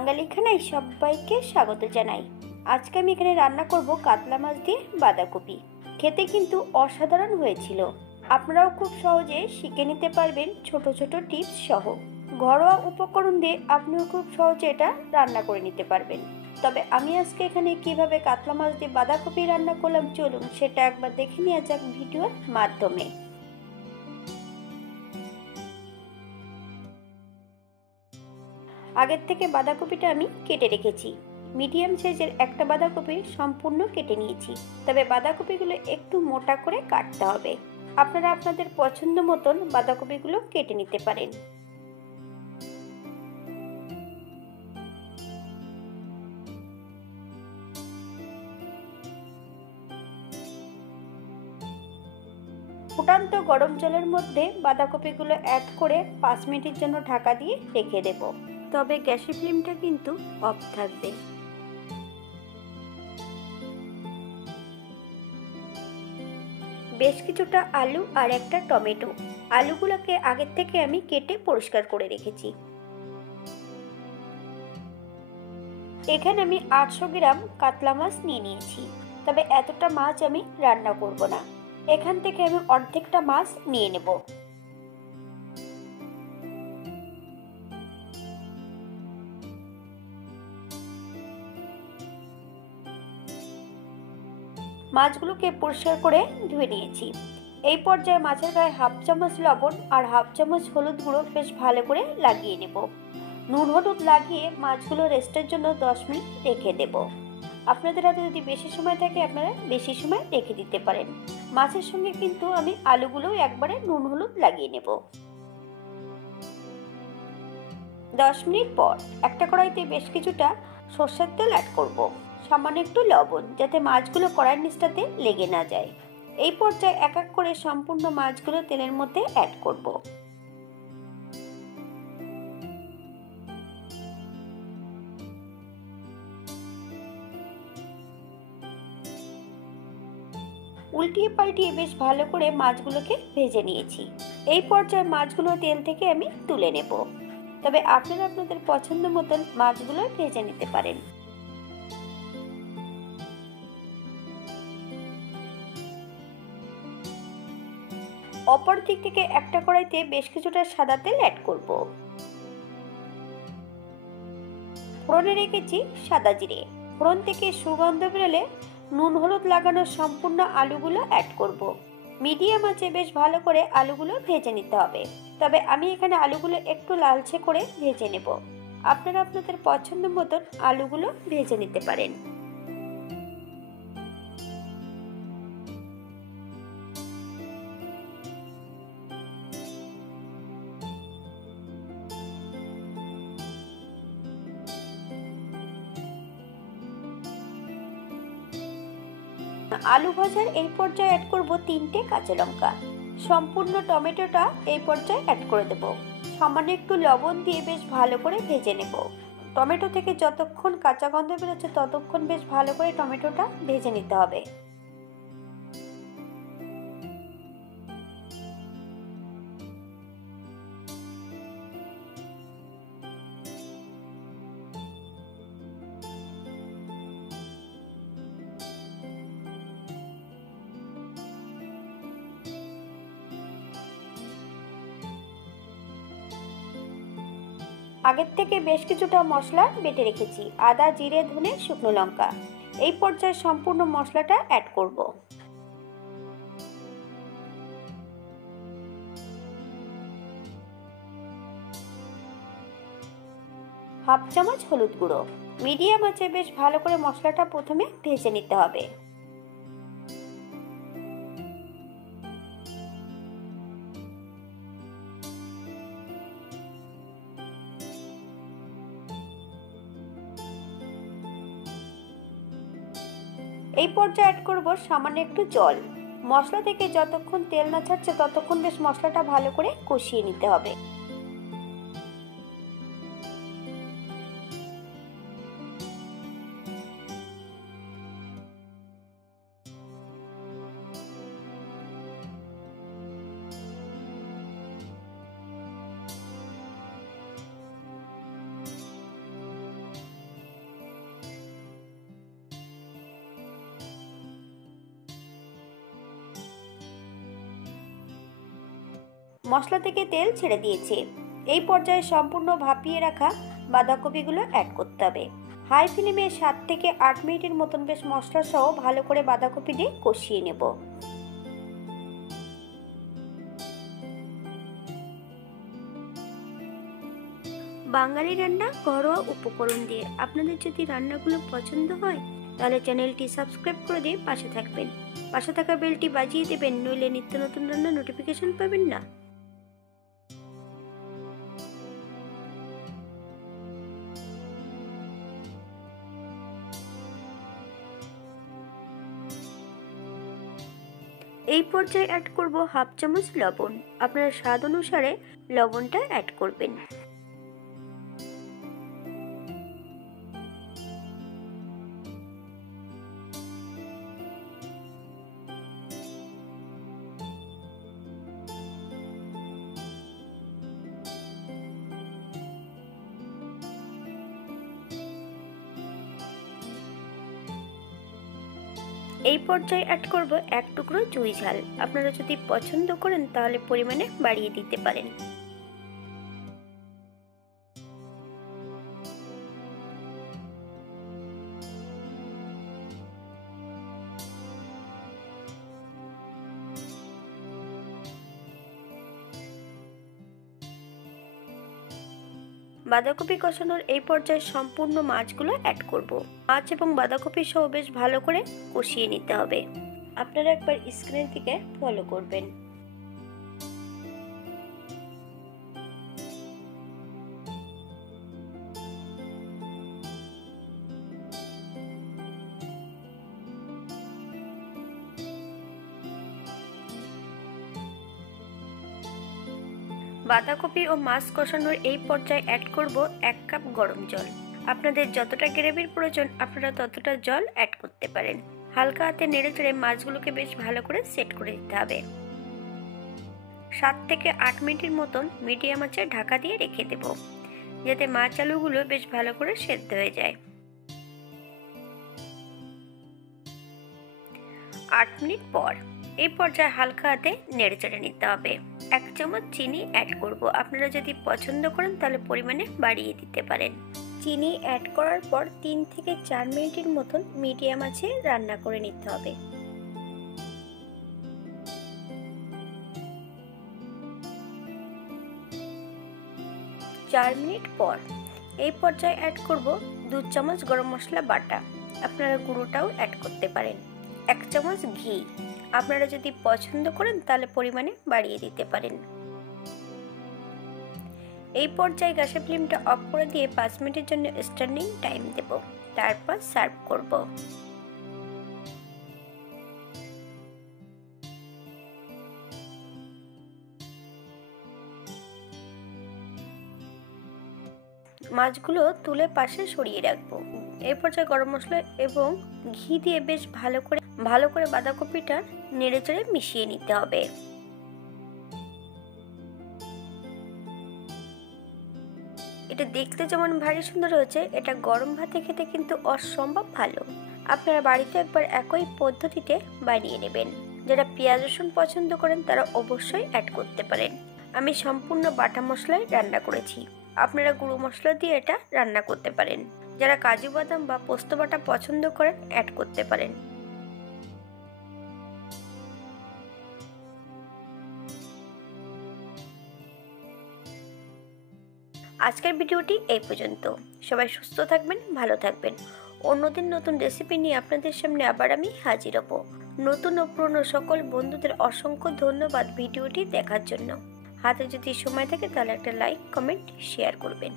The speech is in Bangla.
বাঙালি খানায় সবাইকে স্বাগত জানাই। আজকে আমি এখানে রান্না করব কাতলা মাছ দিয়ে বাঁধাকপি। খেতে কিন্তু অসাধারণ হয়েছিল। আপনারাও খুব সহজে শিখে নিতে পারবেন ছোট ছোট টিপস সহ। ঘরোয়া উপকরণ দিয়ে আপনিও খুব সহজে এটা রান্না করে নিতে পারবেন। তবে আমি আজকে এখানে কিভাবে কাতলা মাছ দিয়ে বাঁধাকপি রান্না করলাম চলুন সেটা একবার দেখে নেওয়া যাক ভিডিওর মাধ্যমে। আগের থেকে বাঁধাকপিটা আমি কেটে রেখেছি। মিডিয়াম সাইজের একটা বাঁধাকপি সম্পূর্ণ কেটে নিয়েছি। তবে বাঁধাকপিগুলো একটু মোটা করে কাটতে হবে। আপনারা আপনাদের পছন্দ মতন বাঁধাকপিগুলো কেটে নিতে পারেন। ফুটান্ত গরম জলের মধ্যে বাঁধাকপিগুলো অ্যাড করে 5 মিনিটের জন্য ঢাকা দিয়ে রেখে দেব। তবে গ্যাসের ফ্লেমটা কিন্তু অফ থাকবে। বেশ কিছুটা আলু আর একটা টমেটো। আলুগুলোকে আগের থেকে আমি কেটে পরিষ্কার করে রেখেছি। এখানে আমি 800 গ্রাম কাতলা মাছ নিয়ে নিয়েছি। তবে এতটা মাছ আমি রান্না করব না। এখান থেকে আমি অর্ধেকটা মাছ নিয়ে নেব। মাছগুলোকে পরিষ্কার করে ধুয়ে নিয়েছি। এই পর্যায়ে মাছের গায়ে হাফ চামচ লবণ আর হাফ চামচ হলুদ গুঁড়ো বেশ ভালো করে লাগিয়ে নেব। নুন হলুদ লাগিয়ে মাছগুলো রেস্টের জন্য 10 মিনিট রেখে দেব। আপনাদের হাতে যদি বেশি সময় থাকে আপনারা বেশি সময় রেখে দিতে পারেন। মাছের সঙ্গে কিন্তু আমি আলুগুলোও একবারে নুন হলুদ লাগিয়ে নেব। 10 মিনিট পর একটা কড়াইতে বেশ কিছুটা সর্ষের তেল অ্যাড করব। সামান্য একটু লবণ যাতে মাছগুলো কড়াইয়ের নিচটাতে লেগে না যায়। এই পর্যায়ে এক এক করে সম্পূর্ণ মাছগুলো তেলের মধ্যে অ্যাড করব। উল্টিয়ে পাল্টিয়ে বেশ ভালো করে মাছগুলোকে ভেজে নিয়েছি। এই পর্যায়ে মাছগুলো তেল থেকে আমি তুলে নেব। তবে আপনারা আপনাদের পছন্দ মতন মাছগুলো ভেজে নিতে পারেন। অপর দিক থেকে একটা কড়াইতে বেশ কিছুটা সাদা তেল অ্যাড করব। ফোড়নে রেখেছি সাদা জিরে। ফোড়ন থেকে সুগন্ধ বেরোলে নুন হলুদ লাগানো সম্পূর্ণ আলুগুলো অ্যাড করব। মিডিয়াম আঁচে বেশ ভালো করে আলুগুলো ভেজে নিতে হবে। তবে আমি এখানে আলুগুলো একটু লালচে করে ভেজে নেব। আপনারা আপনাদের পছন্দ মতন আলুগুলো ভেজে নিতে পারেন। আলু ভাজার এই পর্যায়ে অ্যাড করব 3টে কাঁচা লঙ্কা। সম্পূর্ণ টমেটোটা এই পর্যায়ে অ্যাড করে দেব। সামান্য একটু লবণ দিয়ে বেশ ভালো করে ভেজে নেব। টমেটো থেকে যতক্ষণ কাঁচা গন্ধ বেরোচ্ছে ততক্ষণ বেশ ভালো করে টমেটোটা ভেজে নিতে হবে। আগের থেকে বেশ কিছুটা মশলা বেটে রেখেছি। আদা, জিরে, ধনে, শুকনো লঙ্কা। এই পর্যায়ে সম্পূর্ণ মশলাটা অ্যাড করব। হাফ চামচ হলুদ গুঁড়ো। মিডিয়াম আঁচে বেশ ভালো করে মশলাটা প্রথমে ভেজে নিতে হবে। এই পর্যায়ে অ্যাড করব সামান্য একটু জল। মশলা থেকে যতক্ষণ তেল না ছাড়ছে ততক্ষণ বেশ মশলাটা ভালো করে কষিয়ে নিতে হবে। মশলা থেকে তেল ছেড়ে দিয়েছে। এই পর্যায়ে সম্পূর্ণ ভাপিয়ে রাখা বাঁধাকপিগুলো অ্যাড করতে হবে। হাই ফ্লেমে 7 থেকে 8 মিনিটের মতন বেশ মশলা সহ ভালো করে বাঁধাকপি দিয়ে কষিয়ে নেব। বাঙালি রান্না ঘরোয়া উপকরণ দিয়ে। আপনাদের যদি রান্নাগুলো পছন্দ হয় তাহলে চ্যানেলটি সাবস্ক্রাইব করে দিয়ে পাশে থাকবেন। পাশে থাকা বেলটি বাজিয়ে দেবেন, নইলে নিত্য নতুন রান্নার নোটিফিকেশন পাবেন না। এই পর্যায়ে অ্যাড করব হাফ চামচ লবণ। আপনারা স্বাদ অনুসারে লবণটা অ্যাড করবেন। এই পর্যায়ে অ্যাড করব 1 টুকরো চুই ঝাল। আপনারা যদি পছন্দ করেন তাহলে পরিমাণে বাড়িয়ে দিতে পারেন। বাঁধাকপি কষানোর এই পর্যায়ে সম্পূর্ণ মাছগুলো অ্যাড করব। মাছ এবং বাঁধাকপি সহ বেশ ভালো করে কষিয়ে নিতে হবে। আপনারা একবার স্ক্রিনের দিকে ফলো করবেন। বাঁধাকপি ও মাছ কষানোর এই পর্যায়ে অ্যাড করব 1 কাপ গরম জল। আপনাদের যতটা গ্রেভির প্রয়োজন আপনারা ততটা জল অ্যাড করতে পারেন। হালকা হাতে নেড়ে চেড়ে মাছগুলোকে বেশ ভালো করে সেট করে দিতে হবে। 7 থেকে 8 মিনিটের মতন মিডিয়াম আঁচে ঢাকা দিয়ে রেখে দেব, যাতে মাছ আলুগুলো বেশ ভালো করে সেদ্ধ হয়ে যায়। 8 মিনিট পর এই পর্যায়ে হালকা হাতে নেড়ে চেড়ে নিতে হবে। 1 চামচ চিনি অ্যাড করব। আপনারা যদি পছন্দ করেন তাহলে পরিমাণে বাড়িয়ে দিতে পারেন। চিনি অ্যাড করার পর 3 থেকে 4 মিনিটের মতন মিডিয়াম আঁচে রান্না করে নিতে হবে। চার মিনিট পর এই পর্যায়ে অ্যাড করব 2 চামচ গরম মশলা বাটা। আপনারা গুঁড়োটাও অ্যাড করতে পারেন। 1 চামচ ঘি। আপনারা যদি পছন্দ করেন তাহলে পরিমাণে বাড়িয়ে দিতে পারেন। এই পর্যায়ে গ্যাসের ফ্লেমটা অফ করে দিয়ে 5 মিনিটের জন্য স্ট্যান্ডিং টাইম দেব, তারপর সার্ভ করব। মাছগুলো তুলে পাশে সরিয়ে রাখবো। এই পর্যায়ে গরম মশলা এবং ঘি দিয়ে বেশ ভালো করে বাঁধাকপিটা নেড়েচেড়ে মিশিয়ে নিতে হবে। এটা দেখতে যেমন ভারী সুন্দর হয়েছে, এটা গরম ভাতে খেতে কিন্তু অসম্ভব ভালো। আপনারা বাড়িতে একবার একই পদ্ধতিতে বানিয়ে নেবেন। যারা পেঁয়াজ রসুন পছন্দ করেন তারা অবশ্যই অ্যাড করতে পারেন। আমি সম্পূর্ণ বাটা মশলায় রান্না করেছি। আপনারা গুঁড়ো মশলা দিয়ে এটা রান্না করতে পারেন। যারা কাজু বাদাম বা পোস্ত বাটা পছন্দ করেন অ্যাড করতে পারেন। আজকের ভিডিওটি এই পর্যন্ত। সবাই সুস্থ থাকবেন, ভালো থাকবেন। অন্যদিন নতুন রেসিপি নিয়ে আপনাদের সামনে আবার আমি হাজির হব। নতুন ও পুরনো সকল বন্ধুদের অসংখ্য ধন্যবাদ ভিডিওটি দেখার জন্য। হাতে যদি সময় থাকে তাহলে একটা লাইক, কমেন্ট, শেয়ার করবেন।